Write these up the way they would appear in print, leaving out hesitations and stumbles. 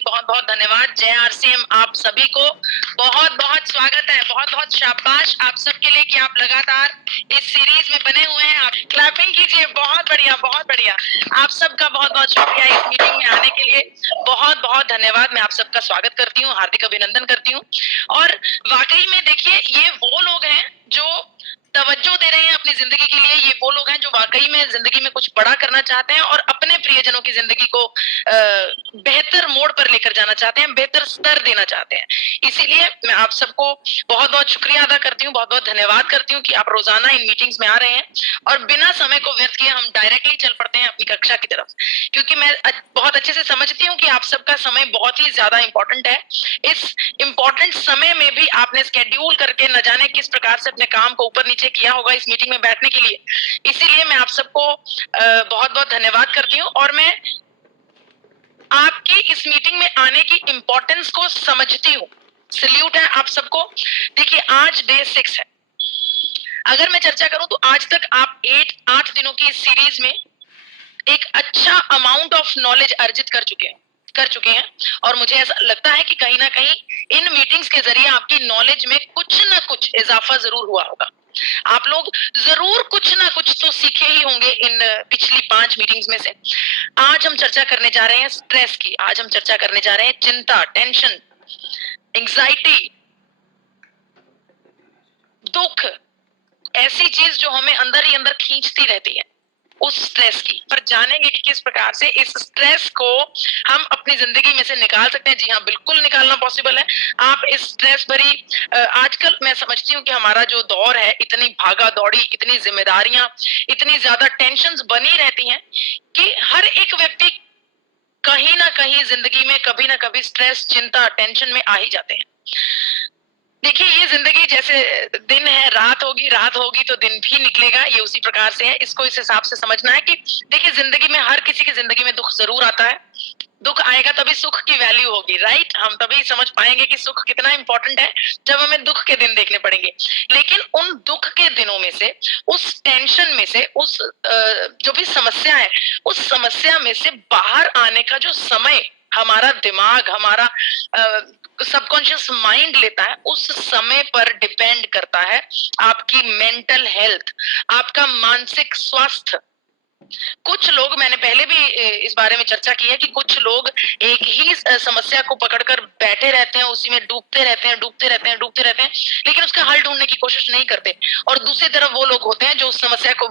बहुत बहुत धन्यवाद। जय आरसीएम आप सभी को बहुत बहुत स्वागत है, बहुत बहुत शाबाश आप सबके लिए कि आप लगातार इस सीरीज में बने हुए हैं। आप क्लैपिंग कीजिए, बहुत बढ़िया बहुत बढ़िया। आप सबका बहुत बहुत शुक्रिया इस मीटिंग में आने के लिए, बहुत बहुत धन्यवाद। मैं आप सबका स्वागत करती हूँ, हार्दिक अभिनंदन करती हूँ। और वाकई में देखिए, ये वो लोग हैं जो तवज्जो दे रहे हैं अपनी जिंदगी के लिए, ये वो लोग हैं जो वाकई में जिंदगी में कुछ बड़ा करना चाहते हैं और अपने प्रियजनों की जिंदगी को बेहतर मोड़ पर लेकर जाना चाहते हैं, बेहतर स्तर देना चाहते हैं। इसीलिए मैं आप सबको बहुत बहुत शुक्रिया अदा करती हूँ, बहुत बहुत धन्यवाद करती हूँ कि आप रोजाना इन मीटिंग्स में आ रहे हैं। और बिना समय को व्यर्थ किए हम डायरेक्टली चल पड़ते हैं अपनी कक्षा की तरफ, क्योंकि मैं बहुत अच्छे से समझती हूँ कि आप सबका समय बहुत ही ज्यादा इंपॉर्टेंट है। इस इंपॉर्टेंट समय में भी आपने स्केड्यूल करके न जाने किस प्रकार से अपने काम को ऊपर नीचे किया होगा इस मीटिंग में बैठने के लिए। इसीलिए मैं आप सबको बहुत बहुत धन्यवाद करती हूँ और मैं आपकी इस मीटिंग में आने की इंपॉर्टेंस को समझती हूँ। सल्यूट है आप सबको। देखिए, आज डे 6 है। अगर मैं चर्चा करूं तो आज तक आप 8 दिनों की इस सीरीज में एक अच्छा अमाउंट ऑफ नॉलेज अर्जित कर चुके हैं और मुझे ऐसा लगता है कि कहीं ना कहीं इन मीटिंग्स के जरिए आपकी नॉलेज में कुछ ना कुछ इजाफा जरूर हुआ होगा। आप लोग जरूर कुछ ना कुछ तो सीखे ही होंगे इन पिछली 5 मीटिंग्स में से। आज हम चर्चा करने जा रहे हैं स्ट्रेस की, आज हम चर्चा करने जा रहे हैं चिंता, टेंशन, एंजाइटी, दुख, ऐसी चीज जो हमें अंदर ही अंदर खींचती रहती है, उस स्ट्रेस की पर जानेंगे कि किस प्रकार से इस स्ट्रेस को हम अपनी जिंदगी में से निकाल सकते हैं। जी हाँ, बिल्कुल निकालना पॉसिबल है। आप इस स्ट्रेस भरी आजकल मैं समझती हूँ कि हमारा जो दौर है, इतनी भागा दौड़ी, इतनी जिम्मेदारियां, इतनी ज्यादा टेंशन्स बनी रहती हैं कि हर एक व्यक्ति कहीं ना कहीं जिंदगी में कभी ना कभी स्ट्रेस, चिंता, टेंशन में आ ही जाते हैं। देखिए, ये जिंदगी जैसे दिन है, रात होगी तो दिन भी निकलेगा, ये उसी प्रकार से है। इसको इस हिसाब से समझना है कि देखिए, जिंदगी में हर किसी की जिंदगी में दुख जरूर आता है। दुख आएगा तभी सुख की वैल्यू होगी, राइट? हम तभी समझ पाएंगे कि सुख कितना इंपॉर्टेंट है जब हमें दुख के दिन देखने पड़ेंगे। लेकिन उन दुख के दिनों में से, उस टेंशन में से, उस जो भी समस्या है, उस समस्या में से बाहर आने का जो समय हमारा दिमाग, हमारा सबकॉन्शियस माइंड लेता है, उस समय पर डिपेंड करता है आपकी मेंटल हेल्थ, आपका मानसिक स्वास्थ्य। कुछ लोग, मैंने पहले भी इस बारे में चर्चा की है कि कुछ लोग एक ही समस्या को पकड़कर बैठे रहते हैं, उसी में डूबते रहते हैं, लेकिन उसका हल ढूंढने की कोशिश नहीं करते। और दूसरी तरफ वो लोग होते हैं जो उस समस्या को,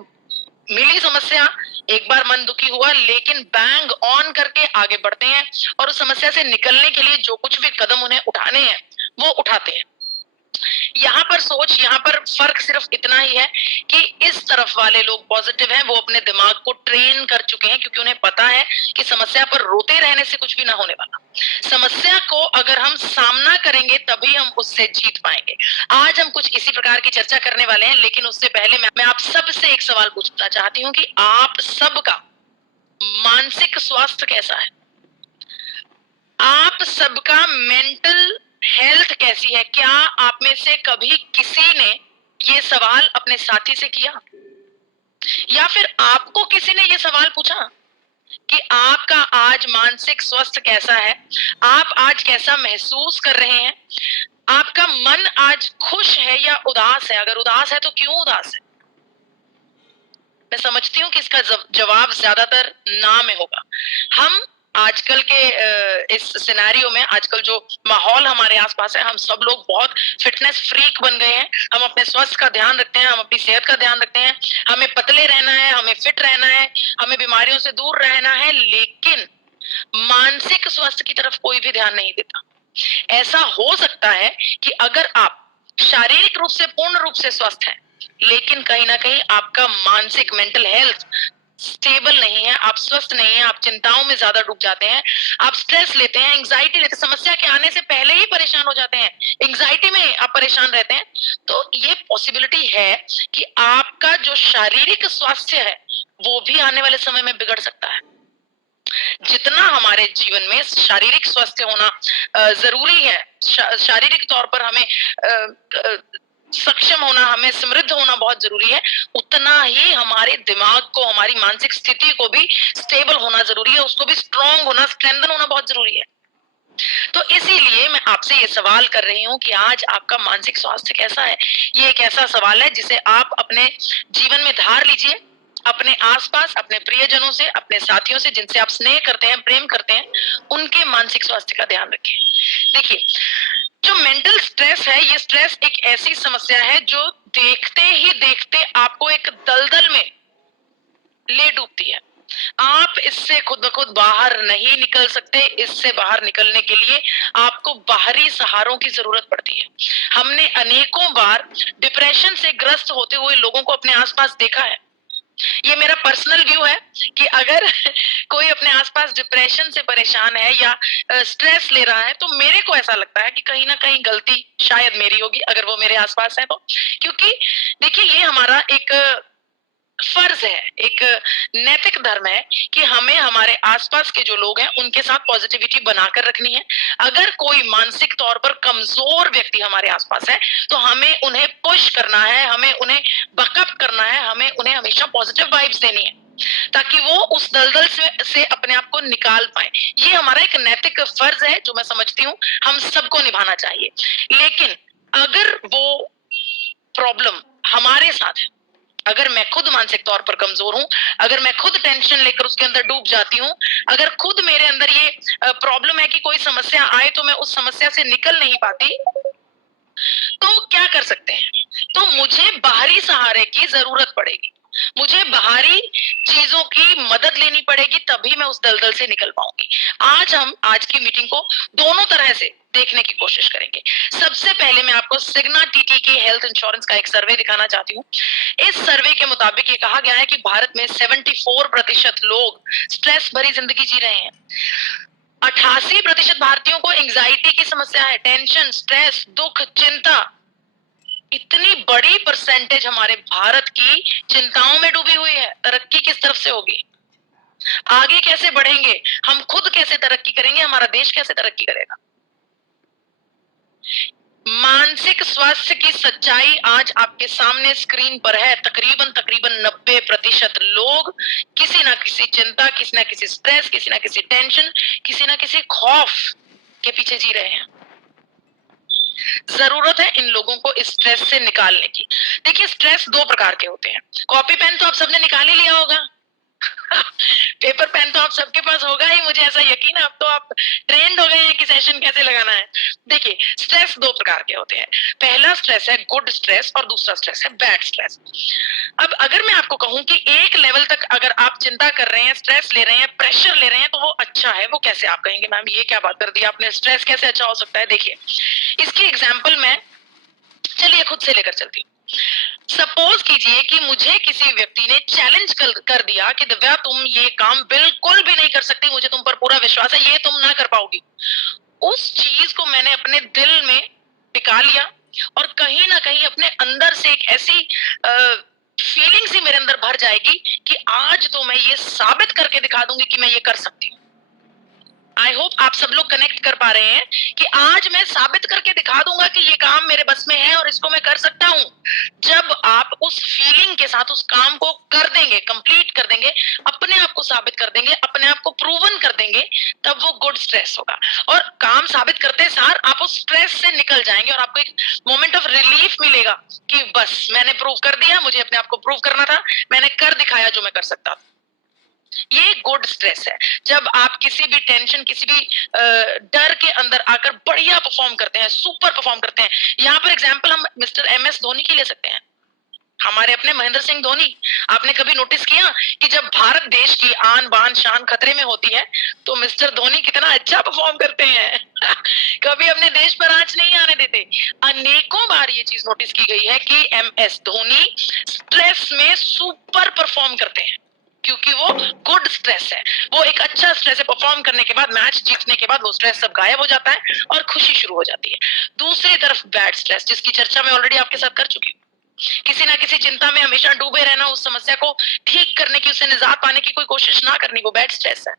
मिली समस्या, एक बार मन दुखी हुआ, लेकिन बैंग ऑन करके आगे बढ़ते हैं और उस समस्या से निकलने के लिए जो कुछ भी कदम उन्हें उठाने हैं वो उठाते हैं। यहाँ पर फर्क सिर्फ इतना ही है कि इस तरफ वाले लोग पॉजिटिव हैं, वो अपने दिमाग को ट्रेन कर चुके हैं, क्योंकि उन्हें पता है कि समस्या पर रोते रहने से कुछ भी ना होने वाला। समस्या को अगर हम सामना करेंगे तभी हम उससे जीत पाएंगे। आज हम कुछ इसी प्रकार की चर्चा करने वाले हैं, लेकिन उससे पहले मैं आप सबसे एक सवाल पूछना चाहती हूँ कि आप सबका मानसिक स्वास्थ्य कैसा है? आप सबका मेंटल हेल्थ कैसी है? क्या आप में से कभी किसी ने ये सवाल अपने साथी से किया, या फिर आपको किसी ने ये सवाल पूछा कि आपका आज मानसिक स्वास्थ्य कैसा है? आप आज कैसा महसूस कर रहे हैं? आपका मन आज खुश है या उदास है? अगर उदास है तो क्यों उदास है? मैं समझती हूँ कि इसका जवाब ज्यादातर ना में होगा। हम आजकल के इस सिनेरियो में, आजकल जो माहौल हमारे आसपास है, हम सब लोग बहुत फिटनेस फ्रीक बन गए हैं। हम अपने स्वास्थ्य का ध्यान रखते हैं, हम अपनी सेहत का ध्यान रखते हैं, हमें पतले रहना है, हमें फिट रहना है, हमें बीमारियों से दूर रहना है, लेकिन मानसिक स्वास्थ्य की तरफ कोई भी ध्यान नहीं देता। ऐसा हो सकता है कि अगर आप शारीरिक रूप से पूर्ण रूप से स्वस्थ हैं, लेकिन कहीं ना कहीं आपका मानसिक, मेंटल हेल्थ स्टेबल नहीं है, आप स्वस्थ नहीं है, आप चिंताओं में ज्यादा डूब जाते हैं, आप स्ट्रेस लेते हैं, एंग्जाइटी लेते हैं, समस्या के आने से पहले ही परेशान हो जाते हैं, एंग्जाइटी में आप परेशान रहते हैं, तो ये पॉसिबिलिटी है कि आपका जो शारीरिक स्वास्थ्य है वो भी आने वाले समय में बिगड़ सकता है। जितना हमारे जीवन में शारीरिक स्वास्थ्य होना जरूरी है, शारीरिक तौर पर हमें सक्षम होना, हमें समृद्ध होना बहुत जरूरी है, उतना ही हमारे दिमाग को, हमारी मानसिक स्थिति को भी स्टेबल होना जरूरी है, उसको भी स्ट्रांग होना, स्ट्रेंथन होना बहुत जरूरी है। तो इसीलिए मैं आपसे ये सवाल कर रही हूं कि आज आपका मानसिक स्वास्थ्य कैसा है। ये एक ऐसा सवाल है जिसे आप अपने जीवन में धार लीजिए, अपने आसपास, अपने प्रियजनों से, अपने साथियों से, जिनसे आप स्नेह करते हैं, प्रेम करते हैं, उनके मानसिक स्वास्थ्य का ध्यान रखें। देखिए, जो मेंटल स्ट्रेस है, ये स्ट्रेस एक ऐसी समस्या है जो देखते ही देखते आपको एक दलदल में ले डूबती है। आप इससे खुद ब खुद बाहर नहीं निकल सकते। इससे बाहर निकलने के लिए आपको बाहरी सहारों की जरूरत पड़ती है। हमने अनेकों बार डिप्रेशन से ग्रस्त होते हुए लोगों को अपने आसपास देखा है। ये मेरा पर्सनल व्यू है कि अगर कोई अपने आसपास डिप्रेशन से परेशान है या स्ट्रेस ले रहा है, तो मेरे को ऐसा लगता है कि कहीं ना कहीं गलती शायद मेरी होगी, अगर वो मेरे आसपास है तो। क्योंकि देखिए, ये हमारा एक फर्ज है, एक नैतिक धर्म है कि हमें हमारे आसपास के जो लोग हैं उनके साथ पॉजिटिविटी बनाकर रखनी है। अगर कोई मानसिक तौर पर कमजोर व्यक्ति हमारे आसपास है तो हमें उन्हें पुश करना है, हमें उन्हें बकअप करना है, हमें उन्हें हमेशा पॉजिटिव वाइब्स देनी है ताकि वो उस दलदल से अपने आप को निकाल पाए। ये हमारा एक नैतिक फर्ज है जो मैं समझती हूँ हम सबको निभाना चाहिए। लेकिन अगर वो प्रॉब्लम हमारे साथ है, अगर मैं खुद मानसिक तौर पर कमजोर हूं, अगर मैं खुद टेंशन लेकर उसके अंदर डूब जाती हूं, अगर खुद मेरे अंदर ये प्रॉब्लम है कि कोई समस्या आए तो मैं उस समस्या से निकल नहीं पाती, तो क्या कर सकते हैं? तो मुझे बाहरी सहारे की जरूरत पड़ेगी, मुझे बाहरी चीजों की मदद लेनी पड़ेगी, तभी मैं उस दलदल से निकल पाऊंगी। आज हम आज की मीटिंग को दोनों तरह से देखने की कोशिश करेंगे। सबसे पहले मैं आपको सिग्ना टीटी के हेल्थ इंश्योरेंस का एक सर्वे दिखाना चाहती हूँ। इस सर्वे के मुताबिक ये कहा गया है कि भारत में 74% लोग स्ट्रेस भरी जिंदगी जी रहे हैं। 88% भारतीयों को एंजाइटी की समस्या है, टेंशन, स्ट्रेस, दुख, चिंता। इतनी बड़ी परसेंटेज हमारे भारत की चिंताओं में डूबी हुई है। तरक्की किस तरफ से होगी? आगे कैसे बढ़ेंगे? हम खुद कैसे तरक्की करेंगे? हमारा देश कैसे तरक्की करेगा? मानसिक स्वास्थ्य की सच्चाई आज आपके सामने स्क्रीन पर है। तकरीबन 90% लोग किसी ना किसी चिंता, किसी ना किसी स्ट्रेस, किसी ना किसी टेंशन, किसी ना किसी खौफ के पीछे जी रहे हैं। जरूरत है इन लोगों को इस स्ट्रेस से निकालने की। देखिए, स्ट्रेस दो प्रकार के होते हैं। कॉपी पेन तो आप सबने निकाल ही लिया होगा। पेपर पेन तो आप सबके पास होगा ही, मुझे ऐसा यकीन है। अब तो आप ट्रेंड हो गए हैं कि सेशन कैसे लगाना है। देखिए, स्ट्रेस दो प्रकार के होते हैं। पहला स्ट्रेस है गुड स्ट्रेस और दूसरा स्ट्रेस है बैड स्ट्रेस। अब अगर मैं आपको कहूं कि एक लेवल तक अगर आप चिंता कर रहे हैं, स्ट्रेस ले रहे हैं, प्रेशर ले रहे हैं, तो वो अच्छा है। वो कैसे? आप कहेंगे मैम ये क्या बात कर दी आपने, स्ट्रेस कैसे अच्छा हो सकता है? देखिए, इसकी एग्जाम्पल मैं चलिए खुद से लेकर चलती हूँ। सपोज कीजिए कि मुझे किसी व्यक्ति ने चैलेंज कर दिया कि दिव्या तुम ये काम बिल्कुल भी नहीं कर सकती, मुझे तुम पर पूरा विश्वास है, ये तुम ना कर पाओगी। उस चीज को मैंने अपने दिल में टिका लिया और कहीं ना कहीं अपने अंदर से एक ऐसी फीलिंग सी मेरे अंदर भर जाएगी कि आज तो मैं ये साबित करके दिखा दूंगी कि मैं ये कर सकती हूँ। आई होप आप सब लोग कनेक्ट कर पा रहे हैं कि आज मैं साबित करके दिखा दूंगा कि ये काम मेरे बस में है और इसको मैं कर सकता हूं। जब आप उस फीलिंग के साथ उस काम को कर देंगे, कंप्लीट कर देंगे, अपने आप को साबित कर देंगे, अपने आप को प्रूवन कर देंगे, तब वो गुड स्ट्रेस होगा। और काम साबित करते सार आप उस स्ट्रेस से निकल जाएंगे और आपको एक मोमेंट ऑफ रिलीफ मिलेगा कि बस मैंने प्रूव कर दिया, मुझे अपने आप को प्रूव करना था, मैंने कर दिखाया जो मैं कर सकता था। ये गुड स्ट्रेस है। जब आप किसी भी टेंशन, किसी भी डर के अंदर आकर बढ़िया परफॉर्म करते हैं, सुपर परफॉर्म करते हैं। यहाँ पर एग्जांपल हम मिस्टर MS धोनी की ले सकते हैं, हमारे अपने महेंद्र सिंह धोनी। आपने कभी नोटिस किया कि जब भारत देश की आन बान शान खतरे में होती है तो मिस्टर धोनी कितना अच्छा परफॉर्म करते हैं। कभी अपने देश पर आंच नहीं आने देते। अनेकों बार ये चीज नोटिस की गई है कि MS धोनी स्ट्रेस में सुपर परफॉर्म करते हैं क्योंकि वो गुड स्ट्रेस है। वो एक अच्छा स्ट्रेस है। परफॉर्म करने के बाद, मैच जीतने के बाद वो स्ट्रेस सब गायब हो जाता है और खुशी शुरू हो जाती है। दूसरी तरफ बैड स्ट्रेस, जिसकी चर्चा मैं ऑलरेडी आपके साथ कर चुकी हूँ। किसी ना किसी चिंता में हमेशा डूबे रहना, उस समस्या को ठीक करने की, उससे निजात पाने की कोई कोशिश ना करनी, वो बैड स्ट्रेस है।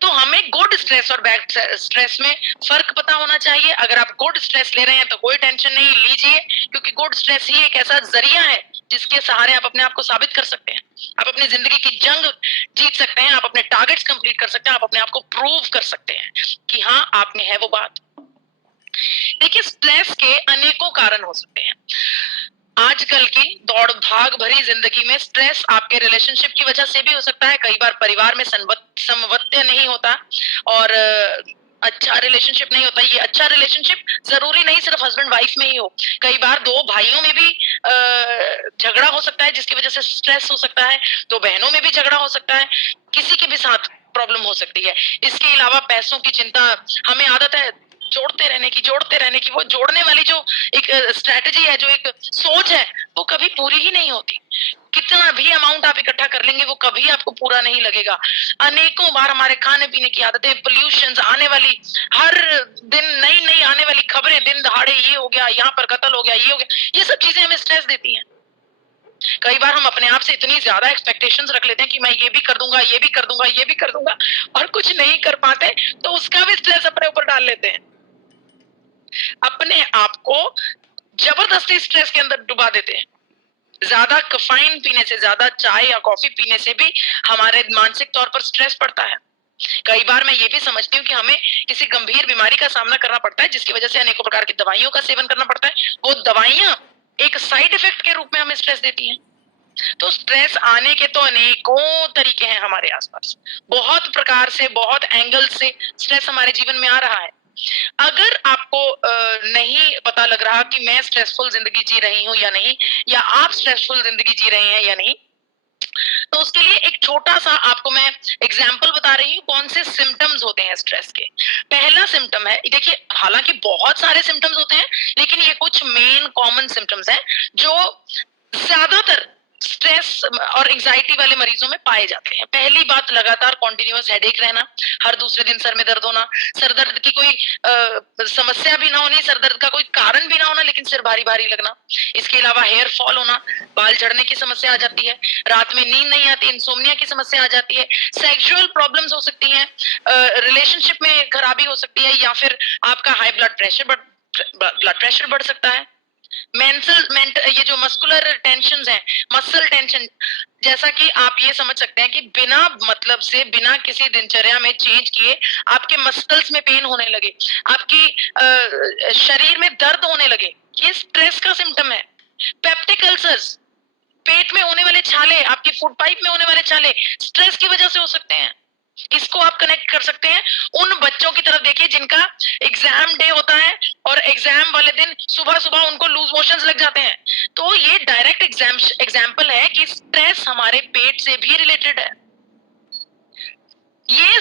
तो हमें गुड स्ट्रेस और बैड स्ट्रेस में फर्क पता होना चाहिए। अगर आप गुड स्ट्रेस ले रहे हैं तो कोई टेंशन नहीं, लीजिए, क्योंकि गुड स्ट्रेस ही एक ऐसा जरिया है जिसके सहारे आप अपने आप को साबित कर सकते हैं, आप अपनी जिंदगी की जंग जीत सकते हैं, आप अपने टारगेट्स कंप्लीट कर सकते हैं, आप अपने आप को प्रूव कर सकते हैं कि हाँ आप में है वो बात। देखिए, स्ट्रेस के अनेकों कारण हो सकते हैं। आजकल की दौड़ भाग भरी जिंदगी में स्ट्रेस आपके रिलेशनशिप की वजह से भी हो सकता है। कई बार परिवार में समवत्य नहीं होता और अच्छा रिलेशनशिप नहीं होता। ये अच्छा रिलेशनशिप जरूरी नहीं सिर्फ हस्बैंड वाइफ में ही हो, कई बार दो भाइयों में भी झगड़ा हो सकता है जिसकी वजह से स्ट्रेस हो सकता है, दो बहनों में भी झगड़ा हो सकता है, किसी के भी साथ प्रॉब्लम हो सकती है। इसके अलावा पैसों की चिंता, हमें आदत है जोड़ते रहने की, वो जोड़ने वाली जो एक स्ट्रेटजी है, जो एक सोच है, वो कभी पूरी ही नहीं होती। कितना भी अमाउंट आप इकट्ठा कर लेंगे वो कभी आपको पूरा नहीं लगेगा। अनेकों बार हमारे खाने पीने की आदतें, पोल्यूशन, आने वाली हर दिन नई नई आने वाली खबरें, दिन दहाड़े ये हो गया, यहाँ पर कत्ल हो गया, ये हो गया, ये सब चीजें हमें स्ट्रेस देती हैं। कई बार हम अपने आप से इतनी ज्यादा एक्सपेक्टेशंस रख लेते हैं कि मैं ये भी कर दूंगा, ये भी कर दूंगा, ये भी कर दूंगा, और कुछ नहीं कर पाते तो उसका भी स्ट्रेस अपने ऊपर डाल लेते हैं, अपने आप को जबरदस्ती स्ट्रेस के अंदर डुबा देते हैं। ज्यादा कैफीन पीने से, ज्यादा चाय या कॉफी पीने से भी हमारे मानसिक तौर पर स्ट्रेस पड़ता है। कई बार मैं ये भी समझती हूँ कि हमें किसी गंभीर बीमारी का सामना करना पड़ता है जिसकी वजह से अनेकों प्रकार की दवाइयों का सेवन करना पड़ता है। वो दवाइयां एक साइड इफेक्ट के रूप में हमें स्ट्रेस देती हैं। तो स्ट्रेस आने के तो अनेकों तरीके हैं हमारे आसपास, बहुत प्रकार से, बहुत एंगल से स्ट्रेस हमारे जीवन में आ रहा है। अगर आपको नहीं पता लग रहा कि मैं स्ट्रेसफुल जिंदगी जी रही हूं या नहीं, या आप स्ट्रेसफुल जिंदगी जी रहे हैं या नहीं, तो उसके लिए एक छोटा सा आपको मैं एग्जाम्पल बता रही हूँ कौन से सिम्टम्स होते हैं स्ट्रेस के। पहला सिम्टम है, देखिए हालांकि बहुत सारे सिम्टम्स होते हैं लेकिन ये कुछ मेन कॉमन सिम्टम्स हैं जो ज्यादातर स्ट्रेस और एंजाइटी वाले मरीजों में पाए जाते हैं। पहली बात, लगातार कॉन्टिन्यूअस हेडेक रहना, हर दूसरे दिन सर में दर्द होना, सर दर्द की कोई समस्या भी ना होनी, सर दर्द का कोई कारण भी ना होना लेकिन सिर भारी भारी लगना। इसके अलावा हेयर फॉल होना, बाल झड़ने की समस्या आ जाती है, रात में नींद नहीं आती, इंसोम्निया की समस्या आ जाती है, सेक्सुअल प्रॉब्लम्स हो सकती हैं, रिलेशनशिप में खराबी हो सकती है, या फिर आपका हाई ब्लड प्रेशर बढ़ सकता है। ये जो मस्कुलर टेंशन है, मसल टेंशन, जैसा कि आप ये समझ सकते हैं कि बिना मतलब से, बिना किसी दिनचर्या में चेंज किए आपके मसल्स में पेन होने लगे, आपकी शरीर में दर्द होने लगे, ये स्ट्रेस का सिम्टम है। पेप्टिक अल्सर्स, पेट में होने वाले छाले, आपकी फूड पाइप में होने वाले छाले स्ट्रेस की वजह से हो सकते हैं। इसको आप कनेक्ट कर सकते हैं उन बच्चों की तरफ, देखिए जिनका एग्जाम डे होता है और एग्जाम वाले दिन सुबह सुबह उनको लूज मोशंस लग जाते हैं, तो ये डायरेक्ट एग्जाम्पल है कि स्ट्रेस हमारे पेट से भी रिलेटेड है। ये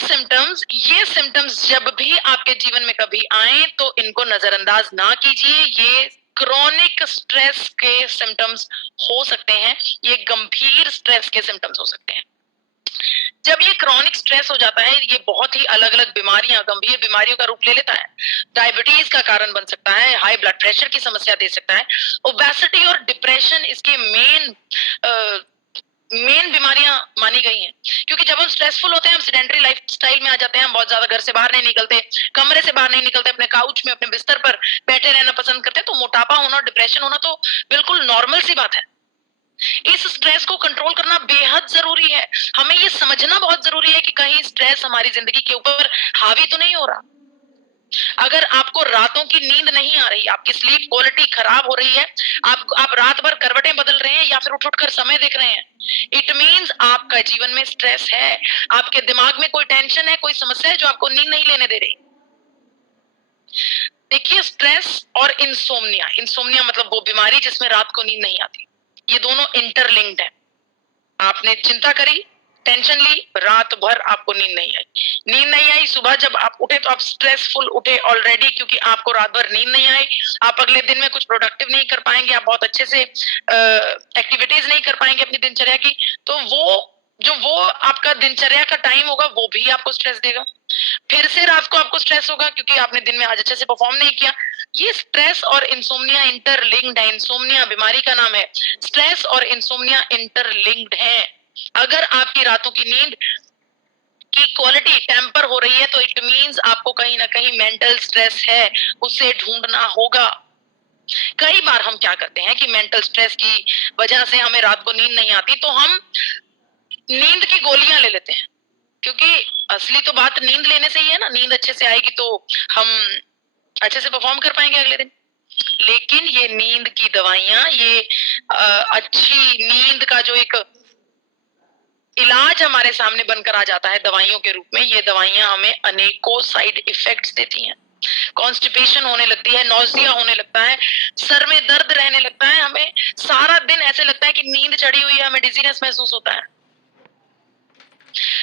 सिम्टम्स जब भी आपके जीवन में कभी आए तो इनको नजरअंदाज ना कीजिए। ये क्रॉनिक स्ट्रेस के सिम्टम्स हो सकते हैं, ये गंभीर स्ट्रेस के सिम्टम्स हो सकते हैं। जब ये क्रॉनिक स्ट्रेस हो जाता है, ये बहुत ही अलग अलग बीमारियां, गंभीर बीमारियों का रूप ले लेता है। डायबिटीज का कारण बन सकता है, हाई ब्लड प्रेशर की समस्या दे सकता है, ओबेसिटी और डिप्रेशन इसके मेन बीमारियां मानी गई हैं। क्योंकि जब हम स्ट्रेसफुल होते हैं, हम सेडेंटरी लाइफस्टाइल में आ जाते हैं, हम बहुत ज्यादा घर से बाहर नहीं निकलते, कमरे से बाहर नहीं निकलते, अपने काउच में, अपने बिस्तर पर बैठे रहना पसंद करते हैं, तो मोटापा होना और डिप्रेशन होना तो बिल्कुल नॉर्मल सी बात है। इस स्ट्रेस को कंट्रोल करना बेहद जरूरी है। हमें ये समझना बहुत जरूरी है कि कहीं स्ट्रेस हमारी जिंदगी के ऊपर हावी तो नहीं हो रहा। अगर आपको रातों की नींद नहीं आ रही, आपकी स्लीप क्वालिटी खराब हो रही है, आप रात भर करवटें बदल रहे हैं या फिर उठ उठ कर समय देख रहे हैं, इट मीन्स आपका जीवन में स्ट्रेस है, आपके दिमाग में कोई टेंशन है, कोई समस्या है जो आपको नींद नहीं लेने दे रही। देखिए, स्ट्रेस और इंसोम्निया, इंसोम्निया मतलब वो बीमारी जिसमें रात को नींद नहीं आती, ये दोनों इंटरलिंक्ड है। आपने चिंता करी, टेंशन ली, रात भर आपको नींद नहीं आई, सुबह जब आप उठे तो आप स्ट्रेसफुल उठे ऑलरेडी, क्योंकि आपको रात भर नींद नहीं आई, आप अगले दिन में कुछ प्रोडक्टिव नहीं कर पाएंगे, आप बहुत अच्छे से एक्टिविटीज नहीं कर पाएंगे अपनी दिनचर्या की, तो वो आपका दिनचर्या का टाइम होगा वो भी आपको स्ट्रेस देगा। फिर से रात को आपको स्ट्रेस होगा क्योंकि आपने दिन में आज अच्छे से परफॉर्म नहीं किया। ये स्ट्रेस और इंसोम्निया इंटरलिंक्ड है, इंसोम्निया बीमारी का नाम है, स्ट्रेस और इंसोम्निया इंटरलिंक्ड है। अगर आपकी रातों की नींद की क्वालिटी टेम्पर हो रही है तो इट मीन्स आपको कहीं ना कहीं मेंटल स्ट्रेस है, उसे ढूंढना होगा। कई बार हम क्या करते हैं कि मेंटल स्ट्रेस की वजह से हमें रात को नींद नहीं आती तो हम नींद की गोलियां ले लेते हैं, क्योंकि असली तो बात नींद लेने से ही है ना। नींद अच्छे से आएगी तो हम अच्छे से परफॉर्म कर पाएंगे अगले दिन। लेकिन ये नींद की दवाइयां, ये अच्छी नींद का जो एक इलाज हमारे सामने बनकर आ जाता है दवाइयों के रूप में, ये दवाइयां हमें अनेकों साइड इफेक्ट्स देती हैं। कॉन्स्टिपेशन होने लगती है, नौजिया होने लगता है, सर में दर्द रहने लगता है, हमें सारा दिन ऐसे लगता है कि नींद चढ़ी हुई है, हमें डिजीनेस महसूस होता है।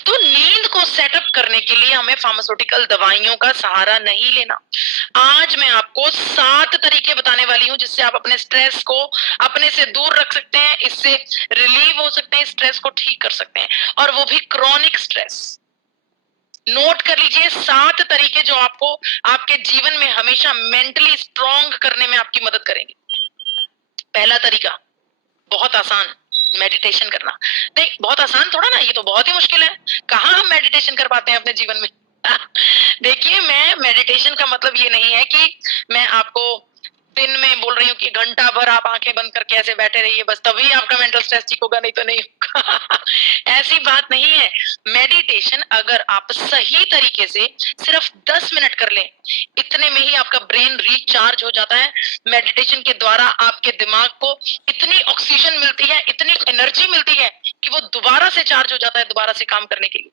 तो नींद को सेटअप करने के लिए हमें फार्मास्यूटिकल दवाइयों का सहारा नहीं लेना। आज मैं आपको 7 तरीके बताने वाली हूं जिससे आप अपने स्ट्रेस को अपने से दूर रख सकते हैं, इससे रिलीव हो सकते हैं, स्ट्रेस को ठीक कर सकते हैं, और वो भी क्रॉनिक स्ट्रेस। नोट कर लीजिए 7 तरीके जो आपको आपके जीवन में हमेशा मेंटली स्ट्रांग करने में आपकी मदद करेंगे। पहला तरीका बहुत आसान, मेडिटेशन करना। नहीं, बहुत आसान थोड़ा ना, ये तो बहुत ही मुश्किल है। कहाँ हम मेडिटेशन कर पाते हैं अपने जीवन में? देखिए, मैं मेडिटेशन का मतलब ये नहीं है कि मैं आपको दिन में बोल रही हूँ कि घंटा भर आप आंखें बंद करके ऐसे बैठे रहिए, बस तभी आपका मेंटल स्ट्रेस ठीक होगा, नहीं तो नहीं होगा। ऐसी बात नहीं है। मेडिटेशन अगर आप सही तरीके से सिर्फ 10 मिनट कर लें, इतने में ही आपका ब्रेन रिचार्ज हो जाता है। मेडिटेशन के द्वारा आपके दिमाग को इतनी ऑक्सीजन मिलती है, इतनी एनर्जी मिलती है कि वो दोबारा से चार्ज हो जाता है, दोबारा से काम करने के लिए।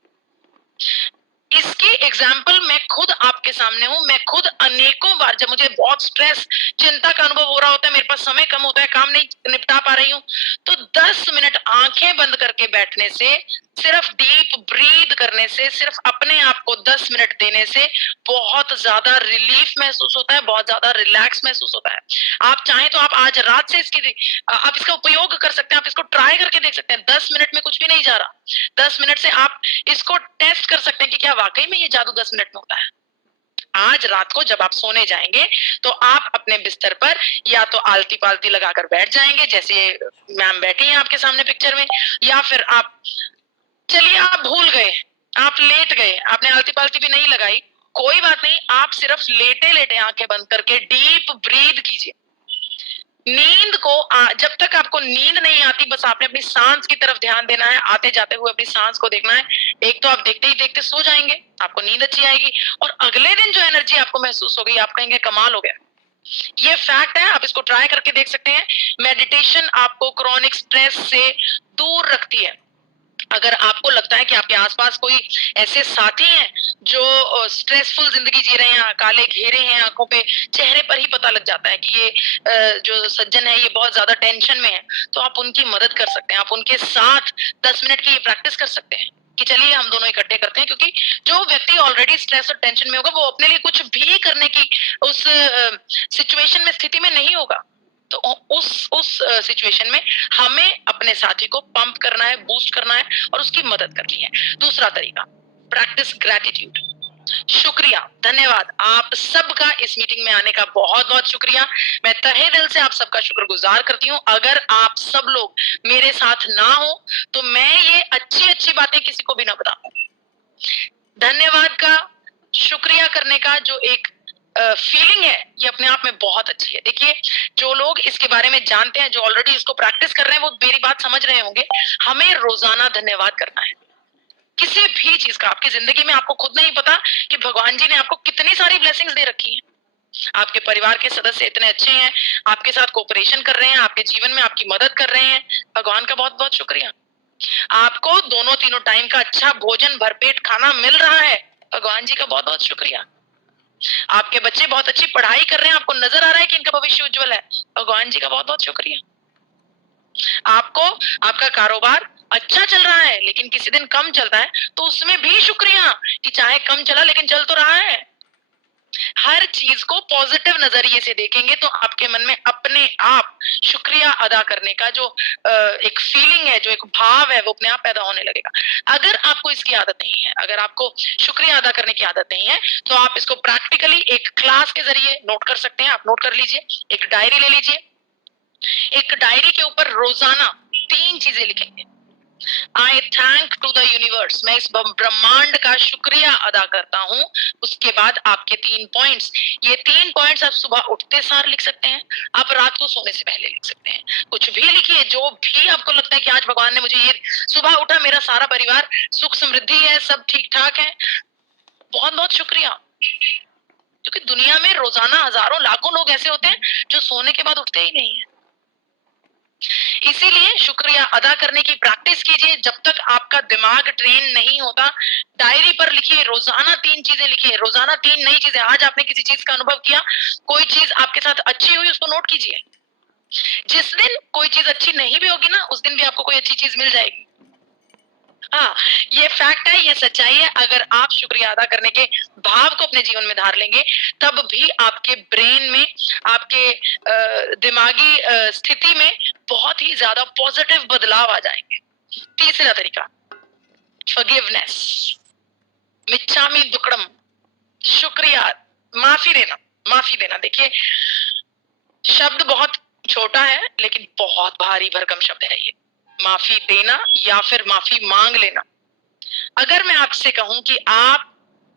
इसकी एग्जाम्पल मैं खुद आपके सामने हूं। मैं खुद अनेकों बार जब मुझे बहुत स्ट्रेस, चिंता का अनुभव हो रहा होता है, मेरे पास समय कम होता है, काम नहीं निपटा पा रही हूं, तो 10 मिनट आंखें बंद करके बैठने से, सिर्फ डीप ब्रीद करने से, सिर्फ अपने आप को 10 मिनट देने से बहुत ज्यादा रिलीफ महसूस होता है, बहुत ज्यादा रिलैक्स महसूस होता है। आप चाहें तो आप आज रात से आप इसका उपयोग कर सकते हैं, आप इसको ट्राई करके देख सकते हैं। 10 मिनट में कुछ भी नहीं जा रहा, 10 मिनट से आप इसको टेस्ट कर सकते हैं कि क्या वाकई में ये जादू 10 मिनट में होता है। आज रात को जब आप सोने जाएंगे तो आप अपने बिस्तर पर या तो आलती पालती लगाकर बैठ जाएंगे, जैसे मैम बैठी हैं आपके सामने पिक्चर में, या फिर आप, चलिए आप भूल गए, आप लेट गए, आपने आलती पालती भी नहीं लगाई, कोई बात नहीं, आप सिर्फ लेटे लेटे आंखें बंद करके डीप ब्रीद कीजिए। नींद को जब तक आपको नींद नहीं आती, बस आपने अपनी सांस की तरफ ध्यान देना है, आते जाते हुए अपनी सांस को देखना है। एक तो आप देखते ही देखते सो जाएंगे, आपको नींद अच्छी आएगी, और अगले दिन जो एनर्जी आपको महसूस होगी, आप कहेंगे कमाल हो गया। ये फैक्ट है, आप इसको ट्राई करके देख सकते हैं। मेडिटेशन आपको क्रॉनिक स्ट्रेस से दूर रखती है। अगर आपको लगता है कि आपके आसपास कोई ऐसे साथी हैं जो स्ट्रेसफुल जिंदगी जी रहे हैं, काले घेरे हैं आंखों पे, चेहरे पर ही पता लग जाता है कि ये जो सज्जन है ये बहुत ज्यादा टेंशन में है, तो आप उनकी मदद कर सकते हैं। आप उनके साथ 10 मिनट की प्रैक्टिस कर सकते हैं कि चलिए हम दोनों इकट्ठे करते हैं, क्योंकि जो व्यक्ति ऑलरेडी स्ट्रेस और टेंशन में होगा वो अपने लिए कुछ भी करने की उस सिचुएशन में, स्थिति में नहीं होगा। तो उस सिचुएशन में हमें अपने साथी को पंप करना है, बूस्ट करना है और उसकी मदद करनी है। दूसरा तरीका, प्रैक्टिस ग्रैटिट्यूड। शुक्रिया, धन्यवाद आप सबका इस मीटिंग में आने का बहुत बहुत शुक्रिया। मैं तहे दिल से आप सबका शुक्रगुजार करती हूँ। अगर आप सब लोग मेरे साथ ना हो तो मैं ये अच्छी अच्छी बातें किसी को भी ना बता पाऊं। धन्यवाद का, शुक्रिया करने का जो एक फीलिंग है, ये अपने आप में बहुत अच्छी है। देखिए, जो लोग इसके बारे में जानते हैं, जो ऑलरेडी इसको प्रैक्टिस कर रहे हैं, वो मेरी बात समझ रहे होंगे। हमें रोजाना धन्यवाद करना है किसी भी चीज का। आपकी जिंदगी में आपको खुद नहीं पता कि भगवान जी ने आपको कितनी सारी ब्लेसिंग्स दे रखी हैं। आपके परिवार के सदस्य इतने अच्छे हैं, आपके साथ कोऑपरेशन कर रहे हैं, आपके जीवन में आपकी मदद कर रहे हैं, भगवान का बहुत बहुत शुक्रिया। आपको दोनों तीनों टाइम का अच्छा भोजन, भरपेट खाना मिल रहा है, भगवान जी का बहुत बहुत शुक्रिया। आपके बच्चे बहुत अच्छी पढ़ाई कर रहे हैं, आपको नजर आ रहा है कि इनका भविष्य उज्जवल है, भगवान जी का बहुत बहुत शुक्रिया। आपको आपका कारोबार अच्छा चल रहा है लेकिन किसी दिन कम चलता है, तो उसमें भी शुक्रिया कि चाहे कम चला लेकिन चल तो रहा है। हर चीज को पॉजिटिव नजरिए से देखेंगे तो आपके मन में अपने आप शुक्रिया अदा करने का जो एक फीलिंग है, जो एक भाव है, वो अपने आप पैदा होने लगेगा। अगर आपको इसकी आदत नहीं है, अगर आपको शुक्रिया अदा करने की आदत नहीं है, तो आप इसको प्रैक्टिकली एक क्लास के जरिए नोट कर सकते हैं। आप नोट कर लीजिए, एक डायरी ले लीजिए, एक डायरी के ऊपर रोजाना 3 चीजें लिखेंगे। I thank to the universe, मैं इस ब्रह्मांड का शुक्रिया अदा करता हूँ। उसके बाद आपके 3 पॉइंट्स, ये 3 पॉइंट्स आप सुबह उठते सार लिख सकते हैं, आप रात को सोने से पहले लिख सकते हैं, कुछ भी लिखिए, जो भी आपको लगता है कि आज भगवान ने मुझे ये, सुबह उठा मेरा सारा परिवार सुख समृद्धि है, सब ठीक ठाक है, बहुत बहुत शुक्रिया। क्योंकि दुनिया में रोजाना हजारों लाखों लोग ऐसे होते हैं जो सोने के बाद उठते ही नहीं है। इसीलिए शुक्रिया अदा करने की प्रैक्टिस कीजिए जब तक आपका दिमाग ट्रेन नहीं होता। डायरी पर लिखिए, रोजाना 3 चीजें लिखिए, रोजाना 3 नई चीजें। आज आपने किसी चीज का अनुभव किया, कोई चीज आपके साथ अच्छी हुई, उसको नोट कीजिए। जिस दिन कोई चीज अच्छी नहीं भी होगी ना, उस दिन भी आपको कोई अच्छी चीज मिल जाएगी। हाँ, ये फैक्ट है, ये सच्चाई है। अगर आप शुक्रिया अदा करने के भाव को अपने जीवन में धार लेंगे, तब भी आपके ब्रेन में, आपके दिमागी स्थिति में बहुत ही ज्यादा पॉजिटिव बदलाव आ जाएंगे। तीसरा तरीका, फॉरगिवनेस, मिच्छामी दुक्कडम, शुक्रिया, माफी देना। माफी देना, देखिए शब्द बहुत छोटा है लेकिन बहुत भारी भरकम शब्द है ये, माफी देना या फिर माफी मांग लेना। अगर मैं आपसे कहूं कि आप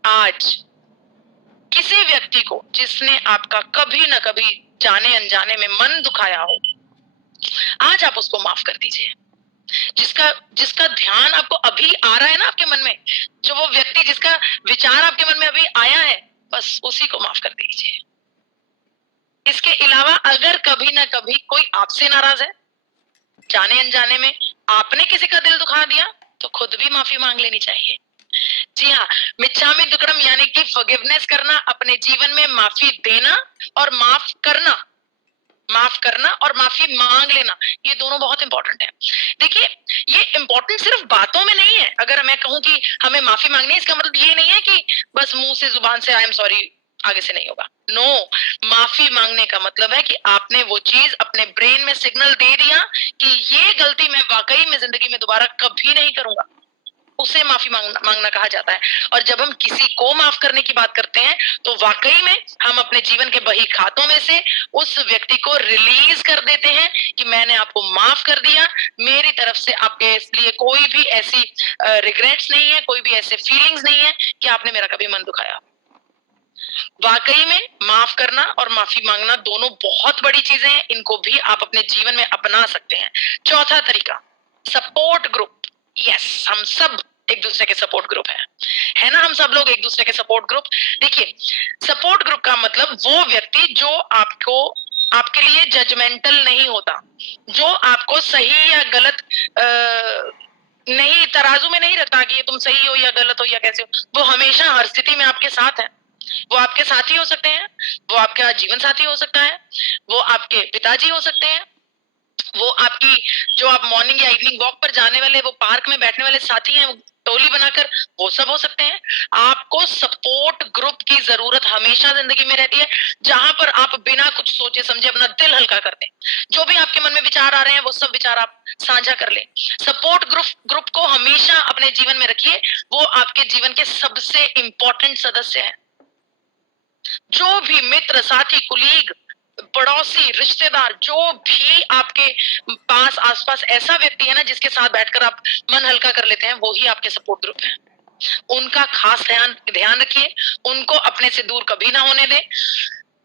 आज किसी व्यक्ति को जिसने आपका कभी ना कभी जाने अनजाने में मन दुखाया हो, आज आप उसको माफ कर दीजिए। जिसका जिसका ध्यान आपको अभी आ रहा है ना आपके मन में, जो वो व्यक्ति जिसका विचार आपके मन में अभी आया है, बस उसी को माफ कर दीजिए। इसके अलावा अगर कभी ना कभी कोई आपसे नाराज है, जाने अनजाने में आपने किसी का दिल दुखा दिया, तो खुद भी माफी मांग लेनी चाहिए। जी हाँ, मिच्छामी दुक्कडम यानी कि फॉरगिवनेस करना, अपने जीवन में माफी देना और माफ करना, माफ करना और माफी मांग लेना, ये दोनों बहुत इंपॉर्टेंट है। देखिए, ये इंपॉर्टेंट सिर्फ बातों में नहीं है। अगर मैं कहूं कि हमें माफी मांगनी है, इसका मतलब ये नहीं है कि बस मुंह से, जुबान से आई एम सॉरी, आगे से नहीं होगा। नो, माफी मांगने का मतलब है कि आपने वो चीज अपने ब्रेन में सिग्नल दे दिया कि ये गलती मैं वाकई में जिंदगी में दोबारा कभी नहीं करूंगा, उसे माफी मांगना कहा जाता है। और जब हम किसी को माफ करने की बात करते हैं, तो वाकई में हम अपने जीवन के बही खातों में से उस व्यक्ति को रिलीज कर देते हैं कि मैंने आपको माफ कर दिया, मेरी तरफ से आपके लिए कोई भी ऐसी रिग्रेट्स नहीं है, कोई भी ऐसे फीलिंग्स नहीं है कि आपने मेरा कभी मन दुखाया। वाकई में माफ करना और माफी मांगना दोनों बहुत बड़ी चीजें हैं, इनको भी आप अपने जीवन में अपना सकते हैं। चौथा तरीका, सपोर्ट ग्रुप। यस, हम सब एक दूसरे के सपोर्ट ग्रुप है ना, हम सब लोग एक दूसरे के सपोर्ट ग्रुप। देखिए, सपोर्ट ग्रुप का मतलब वो व्यक्ति जो आपको, आपके लिए जजमेंटल नहीं होता, जो आपको सही या गलत नहीं, तराजू में नहीं रखता कि ये तुम सही हो या गलत हो या कैसे हो। वो हमेशा हर स्थिति में आपके साथ है। वो आपके साथी हो सकते हैं, वो आपका जीवन साथी हो सकता है, वो आपके पिताजी हो सकते हैं, वो आपकी, जो आप मॉर्निंग या इवनिंग वॉक पर जाने वाले, वो पार्क में बैठने वाले साथी हैं, टोली बनाकर, वो सब हो सकते हैं। आपको सपोर्ट ग्रुप की जरूरत हमेशा जिंदगी में रहती है, जहां पर आप बिना कुछ सोचे समझे अपना दिल हल्का कर दें। जो भी आपके मन में विचार आ रहे हैं, वो सब विचार आप साझा कर लें। सपोर्ट ग्रुप को हमेशा अपने जीवन में रखिए, वो आपके जीवन के सबसे इंपॉर्टेंट सदस्य हैं। जो भी मित्र, साथी, कुलीग, पड़ोसी, रिश्तेदार, जो भी आपके पास आसपास ऐसा व्यक्ति है ना जिसके साथ बैठकर आप मन हल्का कर लेते हैं, वो ही आपके सपोर्ट ग्रुप है। उनका खास ध्यान रखिए, उनको अपने से दूर कभी ना होने दें।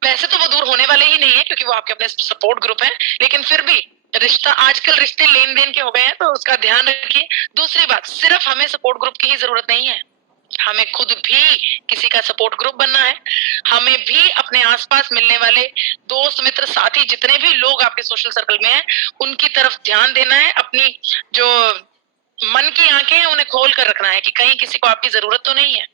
वैसे तो वो दूर होने वाले ही नहीं है क्योंकि वो आपके अपने सपोर्ट ग्रुप है, लेकिन फिर भी रिश्ता, आजकल रिश्ते लेन देन के हो गए हैं, तो उसका ध्यान रखिए। दूसरी बात, सिर्फ हमें सपोर्ट ग्रुप की ही जरूरत नहीं है, हमें खुद भी किसी का सपोर्ट ग्रुप बनना है। हमें भी अपने आसपास मिलने वाले दोस्त, मित्र, साथी, जितने भी लोग आपके सोशल सर्कल में हैं, उनकी तरफ ध्यान देना है। अपनी जो मन की आंखें हैं उन्हें खोल कर रखना है कि कहीं किसी को आपकी जरूरत तो नहीं है।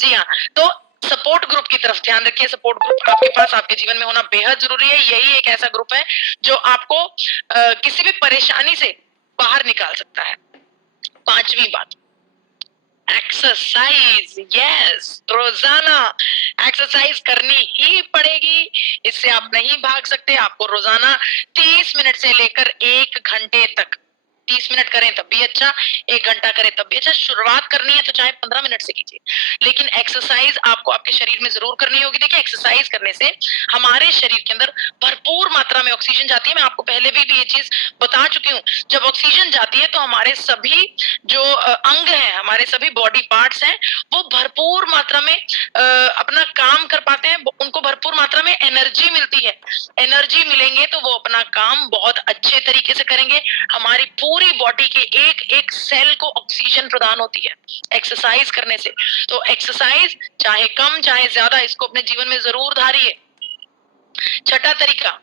जी हाँ, तो सपोर्ट ग्रुप की तरफ ध्यान रखिए। सपोर्ट ग्रुप आपके पास, आपके जीवन में होना बेहद जरूरी है। यही एक ऐसा ग्रुप है जो आपको किसी भी परेशानी से बाहर निकाल सकता है। पांचवी बात, एक्सरसाइज। यस, रोजाना एक्सरसाइज करनी ही पड़ेगी, इससे आप नहीं भाग सकते। आपको रोजाना 30 मिनट से लेकर 1 घंटे तक, 30 मिनट करें तब भी अच्छा, 1 घंटा करें तब भी अच्छा। शुरुआत करनी है तो चाहे 15 मिनट से कीजिए, लेकिन एक्सरसाइज आपको आपके शरीर में जरूर करनी होगी। देखिए एक्सरसाइज करने से हमारे शरीर के अंदर भरपूर मात्रा में ऑक्सीजन जाती है। मैं आपको पहले भी ये चीज बता चुकी हूँ, जब ऑक्सीजन जाती है तो हमारे सभी जो अंग हैं, हमारे सभी बॉडी पार्ट्स हैं, वो भरपूर मात्रा में अपना काम कर पाते हैं, उनको भरपूर मात्रा में एनर्जी मिलती है। एनर्जी मिलेंगे तो वो अपना काम बहुत अच्छे तरीके से करेंगे। हमारी पूरी बॉडी के एक एक सेल को ऑक्सीजन प्रदान होती है एक्सरसाइज करने से। तो एक्सरसाइज चाहे कम चाहे ज्यादा, इसको अपने जीवन में जरूर धारिए। छठा तरीका,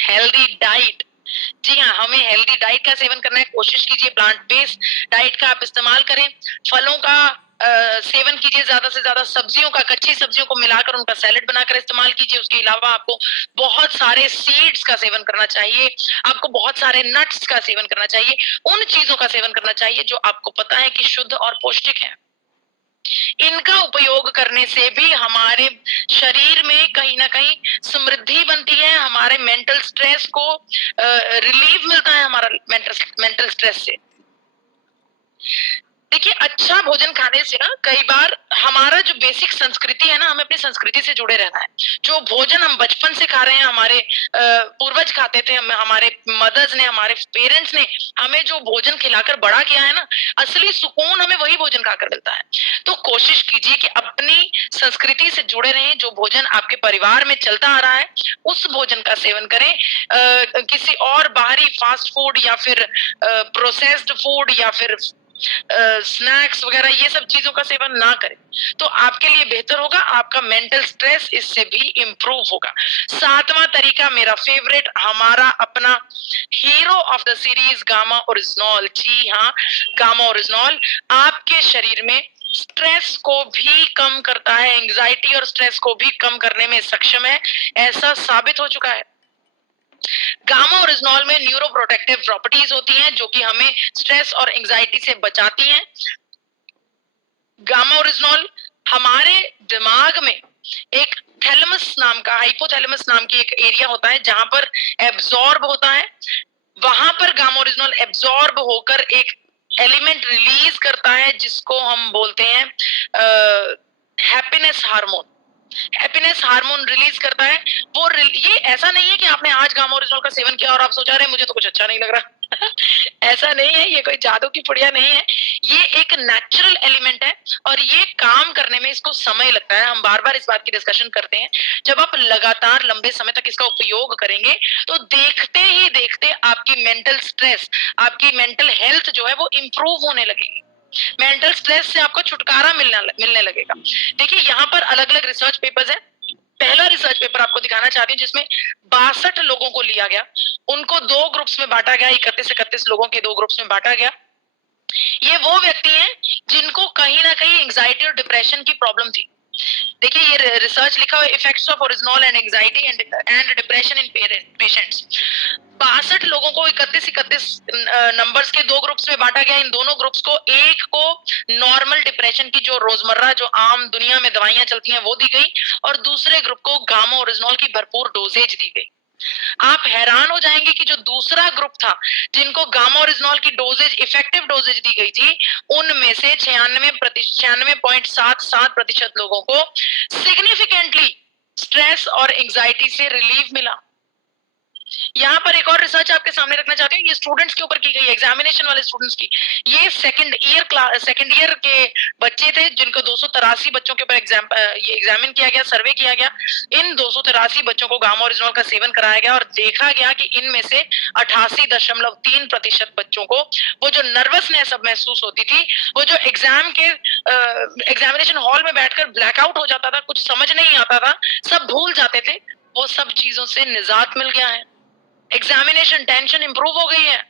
हेल्दी डाइट। जी हाँ, हमें हेल्दी डाइट का सेवन करना है। कोशिश कीजिए प्लांट बेस्ड डाइट का आप इस्तेमाल करें, फलों का सेवन कीजिए, ज्यादा से ज्यादा सब्जियों का, कच्ची सब्जियों को मिलाकर उनका सैलेड बनाकर इस्तेमाल कीजिए। उसके अलावा आपको बहुत सारे सीड्स का सेवन करना चाहिए, आपको बहुत सारे नट्स का सेवन करना चाहिए, उन चीजों का सेवन करना चाहिए जो आपको पता है कि शुद्ध और पौष्टिक है। इनका उपयोग करने से भी हमारे शरीर में कहीं ना कहीं समृद्धि बनती है, हमारे मेंटल स्ट्रेस को रिलीफ मिलता है, हमारा मेंटल स्ट्रेस से। देखिए अच्छा भोजन खाने से ना कई बार हमारा जो बेसिक संस्कृति है ना, हमें अपनी संस्कृति से जुड़े रहना है। जो भोजन हम बचपन से खा रहे हैं, हमारे पूर्वज खाते थे, हमारे मदर्स ने, हमारे पेरेंट्स ने हमें जो भोजन खिलाकर बड़ा किया है ना, असली सुकून हमें वही भोजन खाकर मिलता है। तो कोशिश कीजिए कि अपनी संस्कृति से जुड़े रहें। जो भोजन आपके परिवार में चलता आ रहा है उस भोजन का सेवन करें। किसी और बाहरी फास्ट फूड या फिर प्रोसेस्ड फूड या फिर स्नैक्स वगैरह ये सब चीजों का सेवन ना करें, तो आपके लिए बेहतर होगा। आपका मेंटल स्ट्रेस इससे भी इंप्रूव होगा। सातवां तरीका मेरा फेवरेट, हमारा अपना hero of the series Gamma original. जी हाँ, गामा ओरिजिनॉल आपके शरीर में स्ट्रेस को भी कम करता है, एंजाइटी और स्ट्रेस को भी कम करने में सक्षम है, ऐसा साबित हो चुका है। गामा ओरिजिनॉल में न्यूरो प्रोटेक्टिव प्रॉपर्टीज होती हैं जो कि हमें स्ट्रेस और एंजाइटी से बचाती हैं। गामा ओरिजिनॉल हमारे दिमाग में एक थैलेमस नाम का, हाइपोथैलेमस नाम की एक एरिया होता है जहां पर एब्जॉर्ब होता है। वहां पर गामा ओरिजिनॉल एब्जॉर्ब होकर एक एलिमेंट रिलीज करता है जिसको हम बोलते हैं happiness hormone. Happiness hormone release करता है। ये ऐसा नहीं है कि आपने आज गामा ओरिजिनॉल का सेवन किया और आप सोचा रहे मुझे तो कुछ अच्छा नहीं लग रहा ऐसा नहीं है, ये कोई जादू की पुड़िया नहीं है। ये एक नेचुरल एलिमेंट है और ये काम करने में इसको समय लगता है। हम बार बार इस बात की डिस्कशन करते हैं। जब आप लगातार लंबे समय तक इसका उपयोग करेंगे तो देखते ही देखते आपकी मेंटल स्ट्रेस, आपकी मेंटल हेल्थ जो है वो इंप्रूव होने लगेगी। मेंटल स्ट्रेस से आपको छुटकारा मिलने लगेगा। देखिए यहाँ पर अलग अलग रिसर्च पेपर्स हैं। पहला रिसर्च पेपर आपको दिखाना चाहती हूँ जिसमें 62 लोगों को लिया गया, उनको 2 ग्रुप्स में बांटा गया, 31 लोगों के 2 ग्रुप्स में बांटा गया। ये वो व्यक्ति हैं जिनको कहीं ना कहीं एंजाइटी और डिप्रेशन की प्रॉब्लम थी। देखिए ये रिसर्च लिखा हुआ, effects of original and anxiety and depression in patients. 62 लोगों को 31 नंबर्स के 2 ग्रुप्स में बांटा गया। इन दोनों ग्रुप्स को, एक को नॉर्मल डिप्रेशन की जो रोजमर्रा जो आम दुनिया में दवाइयां चलती हैं वो दी गई और दूसरे ग्रुप को गामा ओरिजिनॉल की भरपूर डोजेज दी गई। आप हैरान हो जाएंगे कि जो दूसरा ग्रुप था जिनको गामा ओरिजिनॉल की डोजेज, इफेक्टिव डोजेज दी गई थी, उनमें से 96.77% लोगों को सिग्निफिकेंटली स्ट्रेस और एंजाइटी से रिलीफ मिला। यहाँ पर एक और रिसर्च आपके सामने रखना चाहती हूँ, ये स्टूडेंट्स के ऊपर की गई, एग्जामिनेशन वाले स्टूडेंट्स की। ये सेकंड ईयर के बच्चे थे जिनको 283 बच्चों के ऊपर ये एग्जामिन किया गया, सर्वे किया गया। इन 283 बच्चों को गामा ओरिजिनॉल का सेवन कराया गया और देखा गया कि इनमें से 88.3% बच्चों को वो जो नर्वसनेस अब महसूस होती थी, वो जो एग्जाम के एग्जामिनेशन हॉल में बैठकर ब्लैकआउट हो जाता था, कुछ समझ नहीं आता था, सब भूल जाते थे, वो सब चीजों से निजात मिल गया है। एग्जामिनेशन टेंशन इंप्रूव हो गई है।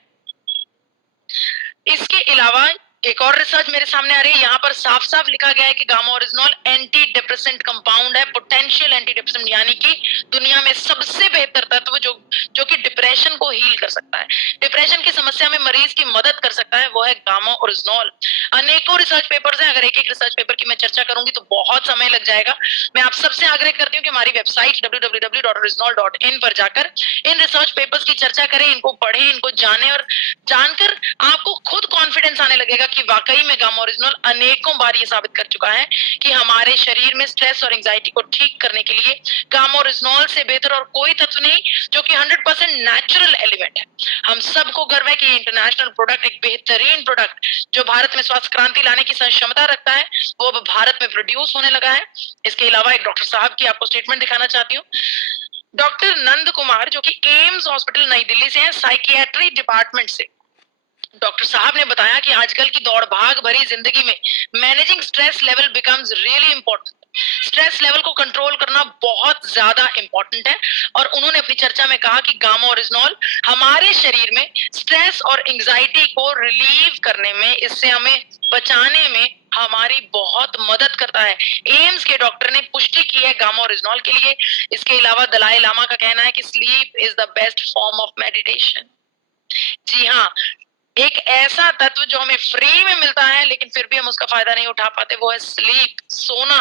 इसके अलावा एक और रिसर्च मेरे सामने आ रही है, यहाँ पर साफ साफ लिखा गया है कि gamma oryzanol anti depressant compound है, पोटेंशियल एंटी डिप्रेसेंट, यानी कि दुनिया में सबसे बेहतर तत्व जो कि डिप्रेशन को हील कर सकता है, डिप्रेशन की समस्या में मरीज की मदद कर सकता है, वो है गामा ओरिजिनॉल। अनेकों रिसर्च पेपर्स हैं, अगर एक एक रिसर्च पेपर की मैं चर्चा करूंगी तो बहुत समय लग जाएगा। मैं आप सबसे आग्रह करती हूँ कि हमारी वेबसाइट www.original.in पर जाकर इन रिसर्च पेपर्स की चर्चा करें, इनको पढ़ें, इनको जानें, और जानकर आपको खुद कॉन्फिडेंस आने लगेगा कि वाकई में गामा ओरिजिनल अनेकों बार ये साबित कर चुका है कि हमारे शरीर में स्ट्रेस और एंजाइटी को ठीक करने के लिए गामा ओरिजिनल से बेहतर और कोई तत्व नहीं, जो कि 100% नेचुरल एलिमेंट है। हम सबको गर्व है कि ये इंटरनेशनल प्रोडक्ट, एक बेहतरीन प्रोडक्ट जो भारत में स्वास्थ्य क्रांति लाने की क्षमता रखता है, वो अब भारत में प्रोड्यूस होने लगा है। इसके अलावा एक डॉक्टर साहब की आपको स्टेटमेंट दिखाना चाहती हूँ। डॉक्टर नंद कुमार, जो कि एम्स हॉस्पिटल नई दिल्ली से हैं, साइकियाट्री डिपार्टमेंट से, डॉक्टर साहब ने बताया कि आजकल की दौड़ भाग भरी जिंदगी में managing stress level becomes really important. Stress level को कंट्रोल करना बहुत ज्यादा इंपॉर्टेंट है, और उन्होंने अपनी चर्चा में कहा कि गामा ओरिजिनॉल हमारे शरीर में स्ट्रेस और एंजाइटी को रिलीव करने में, इससे हमें बचाने में हमारी बहुत मदद करता है। एम्स के डॉक्टर ने पुष्टि की है गामा ओरिजिनॉल के लिए। इसके अलावा दलाई लामा का कहना है कि sleep is the best form of meditation. जी हाँ, एक ऐसा तत्व जो हमें फ्री में मिलता है लेकिन फिर भी हम उसका फायदा नहीं उठा पाते, वो है स्लीप, सोना।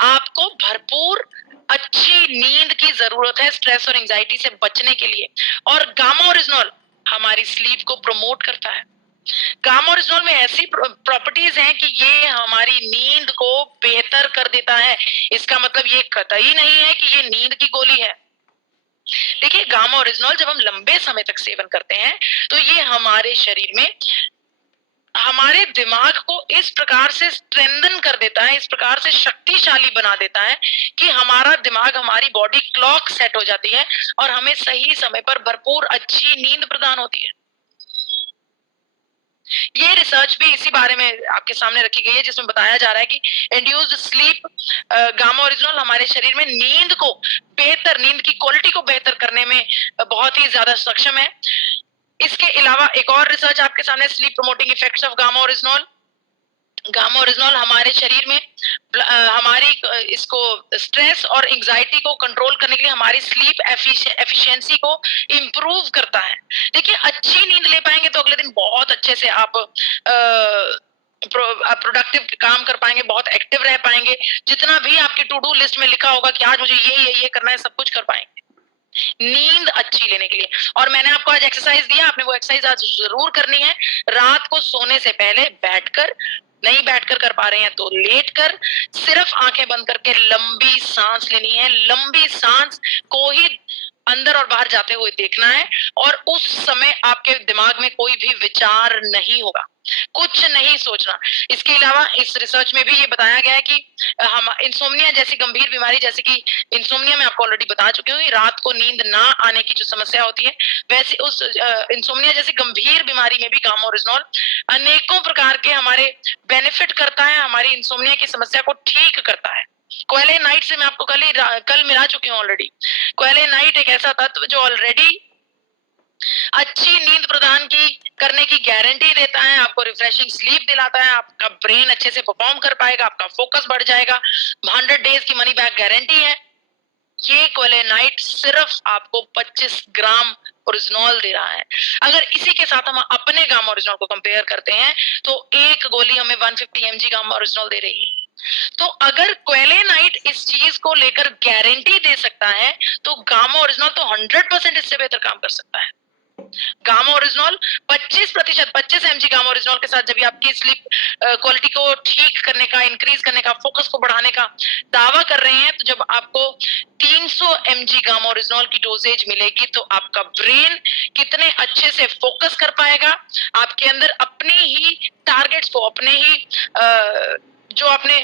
आपको भरपूर अच्छी नींद की जरूरत है स्ट्रेस और एंजाइटी से बचने के लिए, और गामा ओरिजिनॉल हमारी स्लीप को प्रमोट करता है। गामा ओरिजिनॉल में ऐसी प्रॉपर्टीज हैं कि ये हमारी नींद को बेहतर कर देता है। इसका मतलब ये कतई नहीं है कि ये नींद की गोली है। देखिए, गामा ओरिजिनॉल जब हम लंबे समय तक सेवन करते हैं तो ये हमारे शरीर में हमारे दिमाग को इस प्रकार से स्ट्रेंथन कर देता है, इस प्रकार से शक्तिशाली बना देता है कि हमारा दिमाग, हमारी बॉडी क्लॉक सेट हो जाती है और हमें सही समय पर भरपूर अच्छी नींद प्रदान होती है। ये रिसर्च भी इसी बारे में आपके सामने रखी गई है, जिसमें बताया जा रहा है कि इंड्यूस्ड स्लीप गामा ओरिजिनल हमारे शरीर में नींद को बेहतर, नींद की क्वालिटी को बेहतर करने में बहुत ही ज्यादा सक्षम है। इसके अलावा एक और रिसर्च आपके सामने, sleep promoting effects of gamma original. Gamma original हमारे शरीर में हमारी इसको स्ट्रेस और एंजाइटी को कंट्रोल करने के लिए हमारी स्लीप एफिशिएंसी को इंप्रूव करता है। देखिए, अच्छी नींद ले पाएंगे तो अगले दिन बहुत अच्छे से आप प्रोडक्टिव काम कर पाएंगे, बहुत एक्टिव रह पाएंगे। जितना भी आपकी टू डू लिस्ट में लिखा होगा कि आज मुझे ये करना है, सब कुछ कर पाएंगे नींद अच्छी लेने के लिए। और मैंने आपको आज एक्सरसाइज दिया, आपने वो एक्सरसाइज आज जरूर करनी है। रात को सोने से पहले बैठकर, नहीं बैठकर कर पा रहे हैं तो लेटकर, सिर्फ आंखें बंद करके लंबी सांस लेनी है। लंबी सांस को ही अंदर और बाहर जाते हुए देखना है, और उस समय आपके दिमाग में कोई भी विचार नहीं होगा, कुछ नहीं सोचना। इसके अलावा इस रिसर्च में भी ये बताया गया है कि हम इंसोम्निया जैसी गंभीर बीमारी, जैसे कि इंसोम्निया मैं आपको ऑलरेडी बता चुकी हूँ, रात को नींद ना आने की जो समस्या होती है, वैसे उस इंसोम्निया जैसी गंभीर बीमारी में भी गामा ओरिजिनॉल अनेकों प्रकार के हमारे बेनिफिट करता है, हमारी इंसोम्निया की समस्या को ठीक करता है। क्वेलेनाइट से मैं आपको कल मिला चुकी हूँ ऑलरेडी। क्वेलेनाइट एक ऐसा तत्व जो ऑलरेडी अच्छी नींद प्रदान करने की गारंटी देता है, आपको रिफ्रेशिंग स्लीप दिलाता है, आपका ब्रेन अच्छे से परफॉर्म कर पाएगा, आपका फोकस बढ़ जाएगा, 100 डेज की मनी बैक गारंटी है। ये क्वेलेनाइट सिर्फ आपको 25 ग्राम ओरिजिनॉल दे रहा है। अगर इसी के साथ हम अपने गामा ओरिजिनॉल को कंपेयर करते हैं तो एक गोली हमें 150 mg गामा ओरिजिनॉल दे रही है। तो अगर क्वेलेनाइट इस चीज को लेकर गारंटी दे सकता है तो गामा ओरिजिनॉल तो 100% इससे बेहतर काम कर सकता है। Gamma oryzanol 25% 25 mg gamma oryzanol के साथ जब आपकी स्लीप क्वालिटी को ठीक करने का, इंक्रीज करने का, फोकस को बढ़ाने का दावा कर रहे हैं, तो जब आपको 300 mg गामा ओरिजिनॉल की डोजेज मिलेगी तो आपका ब्रेन कितने अच्छे से फोकस कर पाएगा, आपके अंदर अपनी ही टारगेट्स को, अपने ही जो अपने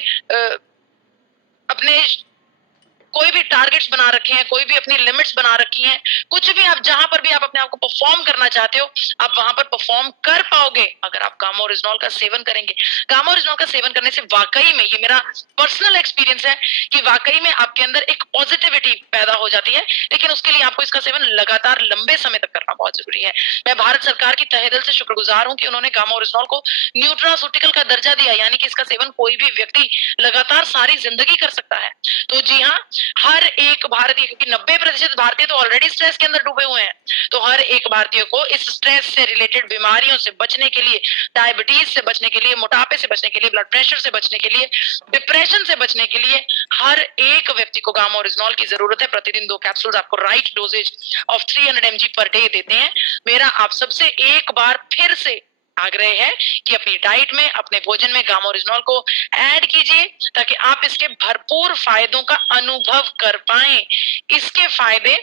कोई भी टारगेट्स बना रखे हैं, कोई भी अपनी लिमिट्स बना रखी हैं, कुछ भी आप जहां पर भी आप अपने आप को परफॉर्म करना चाहते हो, आप वहां पर परफॉर्म कर पाओगे अगर आप गामा ओरिजिनॉल का सेवन करेंगे। गामा ओरिजिनॉल का सेवन करने से वाकई में, ये मेरा पर्सनल एक्सपीरियंस है कि वाकई में आपके अंदर एक पॉजिटिविटी पैदा हो जाती है, लेकिन उसके लिए आपको इसका सेवन लगातार लंबे समय तक करना बहुत जरूरी है। मैं भारत सरकार की तहे दिल से शुक्रगुजार हूं कि उन्होंने गामा ओरिजिनॉल को न्यूट्रास्यूटिकल का दर्जा दिया, यानी कि इसका सेवन कोई भी व्यक्ति लगातार सारी जिंदगी कर सकता है। तो जी हाँ, हर एक भारतीय, क्योंकि 90% भारतीय तो ऑलरेडी स्ट्रेस के अंदर डूबे हुए हैं, तो हर एक भारतीय को इस स्ट्रेस से रिलेटेड बीमारियों से बचने के लिए, डायबिटीज से बचने के लिए, मोटापे से बचने के लिए, ब्लड प्रेशर से बचने के लिए, डिप्रेशन से बचने के लिए हर एक व्यक्ति को गामा ओरिजिनॉल की जरूरत है। प्रतिदिन 2 कैप्सूल्स आपको right doses of 300 mg per day देते हैं। मेरा आप सबसे एक बार फिर से आग्रह है कि अपनी डाइट में, अपने भोजन में गामा ओरिजिनॉल को ऐड कीजिए ताकि आप इसके भरपूर फायदों का अनुभव कर पाएं। इसके फायदे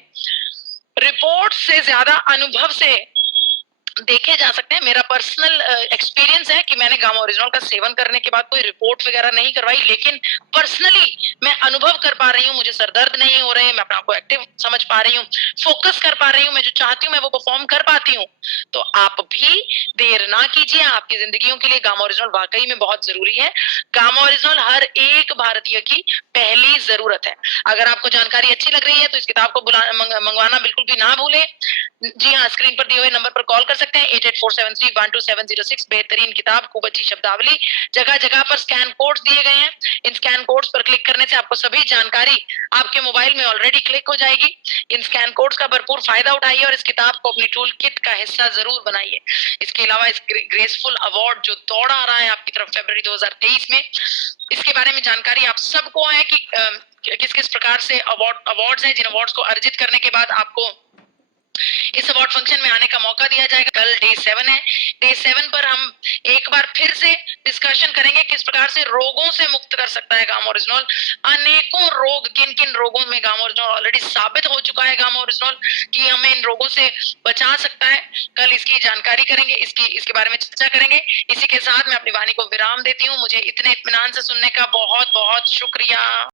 रिपोर्ट से ज्यादा अनुभव से देखे जा सकते हैं। मेरा पर्सनल एक्सपीरियंस है कि मैंने गामा ओरिजिनॉल का सेवन करने के बाद कोई रिपोर्ट वगैरह नहीं करवाई, लेकिन पर्सनली मैं अनुभव कर पा रही हूँ, मुझे सर दर्द नहीं हो रहे, मैं अपने आप को एक्टिव समझ पा रही हूँ, फोकस कर पा रही हूँ, मैं जो चाहती हूँ मैं वो परफॉर्म कर पाती हूँ। तो आप भी देर ना कीजिए, आपकी जिंदगियों के लिए गामा ओरिजिनॉल वाकई में बहुत जरूरी है। गामा ओरिजिनॉल हर एक भारतीय की पहली जरूरत है। अगर आपको जानकारी अच्छी लग रही है तो इस किताब को मंगवाना बिल्कुल भी ना भूले। जी हाँ, स्क्रीन पर दिए हुए नंबर पर कॉल कर सकते हैं 8847312706। बेहतरीन किताब, खूब अच्छी शब्दावली, जगह जगह पर स्कैन कोड्स दिए गए हैं। इन स्कैन कोड्स पर क्लिक करने से आपको सभी जानकारी आपके मोबाइल में ऑलरेडी क्लिक हो जाएगी। इन स्कैन कोड्स का भरपूर फायदा उठाइए और इस किताब को अपनी टूल किट का हिस्सा जरूर बनाइए। इसके अलावा इस ग्रेसफुल अवार्ड जो दौड़ा आ रहा है आपकी तरफ फरवरी 2023 में, इसके बारे में जानकारी आप सबको है कि किस किस प्रकार से अवार्ड्स हैं, जिन अवार्ड्स को अर्जित करने के बाद आपको इस अवार्ड फंक्शन में आने का मौका दिया जाएगा। कल डे 7 है। डे 7 पर हम एक बार फिर से डिस्कशन करेंगे किस प्रकार से रोगों से मुक्त कर सकता है गामा ओरिजिनॉल। अनेकों रोग, किन किन रोगों में गामा ओरिजिनॉल ऑलरेडी साबित हो चुका है गामा ओरिजिनॉल कि हमें इन रोगों से बचा सकता है। कल इसकी जानकारी करेंगे, इसके बारे में चर्चा करेंगे। इसी के साथ मैं अपनी वाणी को विराम देती हूँ। मुझे इतने इत्मीनान से सुनने का बहुत बहुत शुक्रिया।